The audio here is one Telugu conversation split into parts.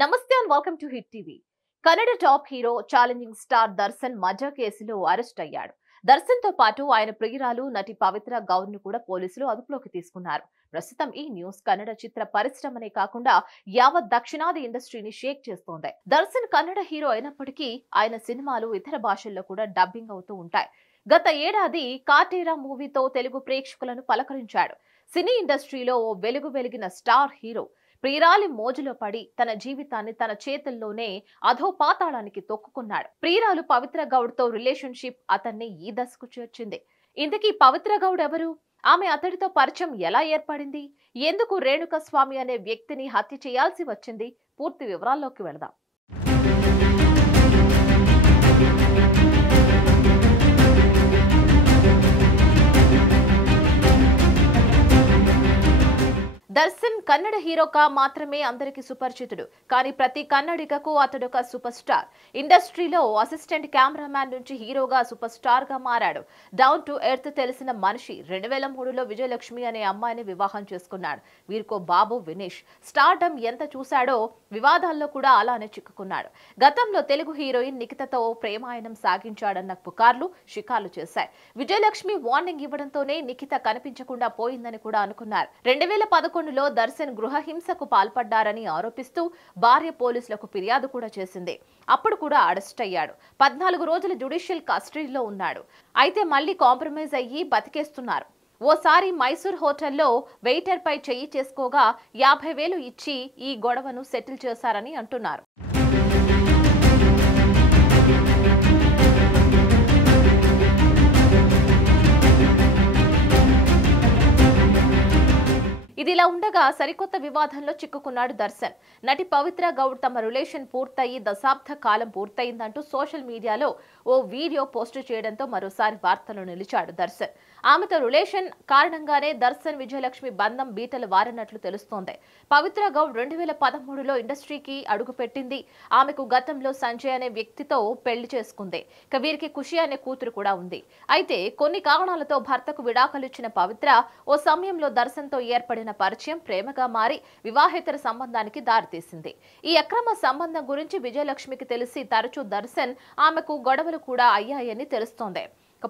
నమస్తే and welcome to hit TV. Kannada top hero challenging star Darshan మజా కేసులో అరెస్ట్ అయ్యాడు. దర్శన్ తో పాటు ఆయన ప్రియురాలు నటి పవిత్ర గౌడ్ ను కూడా పోలీసులు అదుపులోకి తీసుకున్నారు. ప్రస్తుతం ఈ న్యూస్ కన్నడ చిత్ర పరిశ్రమనే కాకుండా యావత్ దక్షిణాది ఇండస్ట్రీని షేక్ చేస్తోంది. దర్శన్ కన్నడ హీరో అయినప్పటికీ ఆయన సినిమాలు ఇతర భాషల్లో కూడా డబ్బింగ్ అవుతూ ఉంటాయి. గత ఏడాది కాటేరా మూవీతో తెలుగు ప్రేక్షకులను పలకరించాడు. సినీ ఇండస్ట్రీలో ఓ వెలిగిన స్టార్ హీరో ప్రియురాలి మోజులో పడి తన జీవితాన్ని తన చేతుల్లోనే అధోపాతాళానికి తొక్కుకున్నాడు. ప్రియురాలు పవిత్ర గౌడ్ తో రిలేషన్షిప్ అతన్ని ఈ దశకు చేర్చింది. ఇంతకీ పవిత్ర గౌడ్ ఎవరు? ఆమె అతడితో పరిచయం ఎలా ఏర్పడింది? ఎందుకు రేణుకస్వామి అనే వ్యక్తిని హత్య చేయాల్సి వచ్చింది? పూర్తి వివరాల్లోకి వెళదాం. దర్శన్ కన్నడ హీరోగా మాత్రమే అందరికి సుపరిచితుడు. కానీ ప్రతి కన్నడిగకు అతడొక సూపర్ స్టార్. ఇండస్ట్రీలో అసిస్టెంట్ కెమెరామ్యాన్ నుంచి హీరోగా సూపర్ స్టార్ గా మారాడు. డౌన్ టు ఎర్త్ తెలిసిన మనిషి. 2003లో విజయలక్ష్మి అనే అమ్మాయిని వివాహం చేసుకున్నాడు. వీరికో బాబు వినేష్. స్టార్డమ్ ఎంత చూశాడో వివాదాల్లో కూడా అలానే చిక్కుకున్నాడు. గతంలో తెలుగు హీరోయిన్ నిఖితతో ప్రేమాయణం సాగించాడన్న పుకార్లు షికార్లు చేశాయి. విజయలక్ష్మి వార్నింగ్ ఇవ్వడంతోనే నిఖిత కనిపించకుండా పోయిందని కూడా అనుకున్నారు. 2011లో దర్శన్ గృహహింసకు పాల్పడ్డారని ఆరోపిస్తూ భార్య పోలీసులకు ఫిర్యాదు కూడా చేసింది. అప్పుడు కూడా అరెస్ట్ అయ్యాడు. 14 రోజులు జ్యుడిషియల్ కస్టడీలో ఉన్నాడు. అయితే మళ్లీ కాంప్రమైజ్ అయ్యి బతికేస్తున్నారు. ఓసారి మైసూర్ హోటల్లో వెయిటర్ పై చెయ్యి చేసుకోగా 50,000 ఇచ్చి ఈ గొడవను సెటిల్ చేశారని అంటున్నారు. ఇదిలా ఉండగా సరికొత్త వివాదంలో చిక్కుకున్నాడు దర్శన్. నటి పవిత్ర గౌడ్ తమ రిలేషన్ పూర్తయి దశాబ్ద కాలం పూర్తయిందంటూ సోషల్ మీడియాలో ఓ వీడియో పోస్టు చేయడంతో మరోసారి వార్తల్లో నిలిచాడు దర్శన్. ఆమెతో రిలేషన్ కారణంగానే దర్శన్ విజయలక్ష్మి బంధం బీటలు వారినట్లు తెలుస్తోంది. పవిత్ర గౌడ్ 2013లో ఇండస్ట్రీకి అడుగుపెట్టింది. ఆమెకు గతంలో సంజయ్ అనే వ్యక్తితో పెళ్లి చేసుకుంది. ఇక వీరికి ఖుషి అనే కూతురు కూడా ఉంది. అయితే కొన్ని కారణాలతో భర్తకు విడాకులిచ్చిన పవిత్ర ఓ సమయంలో దర్శన్ తో ఏర్పడిన పరిచయం ప్రేమగా మారి వివాహేతర సంబంధానికి దారితీసింది. ఈ అక్రమ సంబంధం గురించి విజయలక్ష్మికి తెలిసి తరచూ దర్శన్ ఆమెకు గొడవలు కూడా అయ్యాయని తెలుస్తోంది.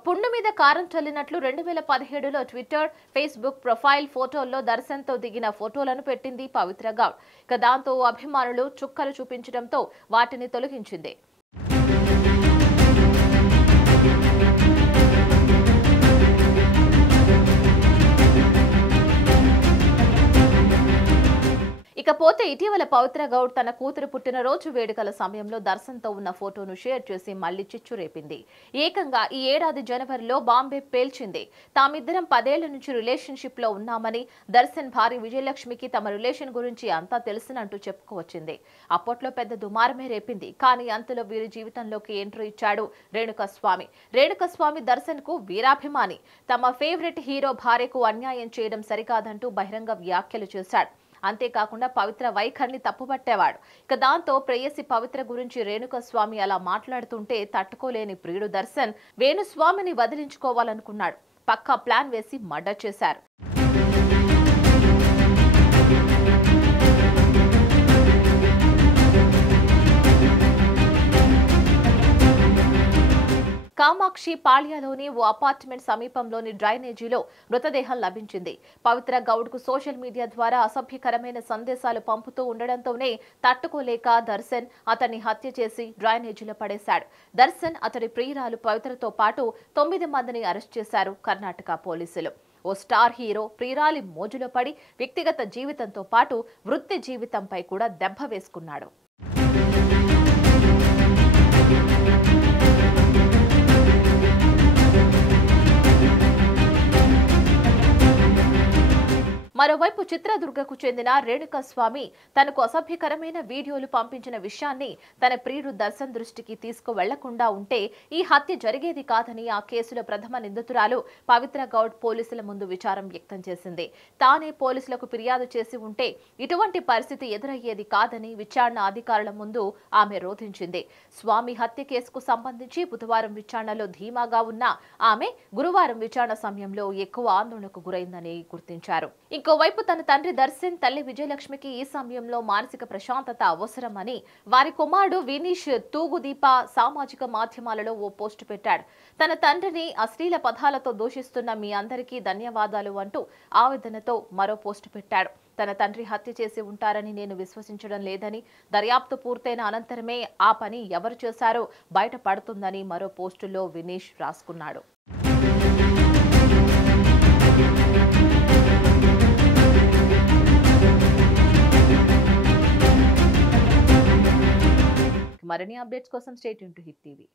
పుండు మీద కారం చల్లినట్లు 2017లో ట్విట్టర్, ఫేస్బుక్ ప్రొఫైల్ ఫోటోల్లో దర్శన్ తో దిగిన ఫోటోలను పెట్టింది పవిత్ర గౌడ్. దాంతో అభిమానులు చుక్కలు చూపించడంతో వాటిని తొలగించింది. ఇకపోతే ఇటీవల పవిత్ర గౌడ్ తన కూతురు పుట్టినరోజు వేడుకల సమయంలో దర్శన్ తో ఉన్న ఫోటోను షేర్ చేసి మళ్లీ చిచ్చు రేపింది. ఏకంగా ఈ ఏడాది జనవరిలో బాంబే పేల్చింది. తామిద్దరం 10 ఏళ్ల నుంచి రిలేషన్షిప్ లో ఉన్నామని, దర్శన్ భార్య విజయలక్ష్మికి తమ రిలేషన్ గురించి అంతా తెలుసునంటూ చెప్పుకొచ్చింది. అప్పట్లో పెద్ద దుమారమే రేపింది. కానీ అంతలో వీరి జీవితంలోకి ఎంట్రీ ఇచ్చాడు రేణుకస్వామి. రేణుకస్వామి దర్శన్ కు వీరాభిమాని. తమ ఫేవరెట్ హీరో భార్యకు అన్యాయం చేయడం సరికాదంటూ బహిరంగ వ్యాఖ్యలు చేశాడు. అంతేకాకుండా పవిత్ర వైఖరిని తప్పుపట్టేవాడు. దాంతో ప్రేయసి పవిత్ర గురించి రేణుకస్వామి అలా మాట్లాడుతుంటే తట్టుకోలేని ప్రియుడు దర్శన్ వేణుస్వామిని వదిలించుకోవాలనుకున్నాడు. పక్కా ప్లాన్ వేసి మర్డర్ చేశారు. కామాక్షి పాళ్యాలోని ఓ అపార్ట్మెంట్ సమీపంలోని డ్రైనేజీలో మృతదేహం లభించింది. పవిత్ర గౌడ్ కు సోషల్ మీడియా ద్వారా అసభ్యకరమైన సందేశాలు పంపుతూ ఉండడంతోనే తట్టుకోలేక దర్శన్ అతన్ని హత్య చేసి డ్రైనేజీలో పడేశాడు. దర్శన్ అతడి ప్రియురాలు పవిత్రతో పాటు 9 మందిని అరెస్ట్ చేశారు కర్ణాటక పోలీసులు. ఓ స్టార్ హీరో ప్రియురాలి మోజులో పడి వ్యక్తిగత జీవితంతో పాటు వృత్తి జీవితంపై కూడా దెబ్బ వేసుకున్నాడు. మరోవైపు చిత్రదుర్గకు చెందిన రేణుకస్వామి తనకు అసభ్యకరమైన వీడియోలు పంపించిన విషయాన్ని తన ప్రియుడు దర్శన్ దృష్టికి తీసుకువెళ్లకుండా ఉంటే ఈ హత్య జరిగేది కాదని ఆ కేసులో ప్రథమ నిందితురాలు పవిత్ర గౌడ్ పోలీసుల ముందు విచారం వ్యక్తం చేసింది. తానే పోలీసులకు ఫిర్యాదు చేసి ఉంటే ఇటువంటి పరిస్థితి ఎదురయ్యేది కాదని విచారణ అధికారుల ముందు ఆమె రోధించింది. స్వామి హత్య కేసుకు సంబంధించి బుధవారం విచారణలో ధీమాగా ఉన్న ఆమె గురువారం విచారణ సమయంలో ఎక్కువ ఆందోళనకు గురైందని గుర్తించారు. ఇంకోవైపు తన తండ్రి దర్శన్, తల్లి విజయలక్ష్మికి ఈ సమయంలో మానసిక ప్రశాంతత అవసరమని వారి కుమారుడు వినీష్ తూగుదీప సామాజిక మాధ్యమాలలో ఓ పోస్టు పెట్టాడు. తన తండ్రిని అశ్లీల పదాలతో దూషిస్తున్న మీ అందరికీ ధన్యవాదాలు అంటూ ఆవేదనతో మరో పోస్టు పెట్టాడు. తన తండ్రి హత్య చేసి ఉంటారని నేను విశ్వసించడం లేదని, దర్యాప్తు పూర్తయిన అనంతరమే ఆ పని ఎవరు చేశారో బయటపడుతుందని మరో పోస్టులో వినీష్ రాసుకున్నాడు. మరిన్ని అప్డేట్స్ కోసం stay tune to hit TV.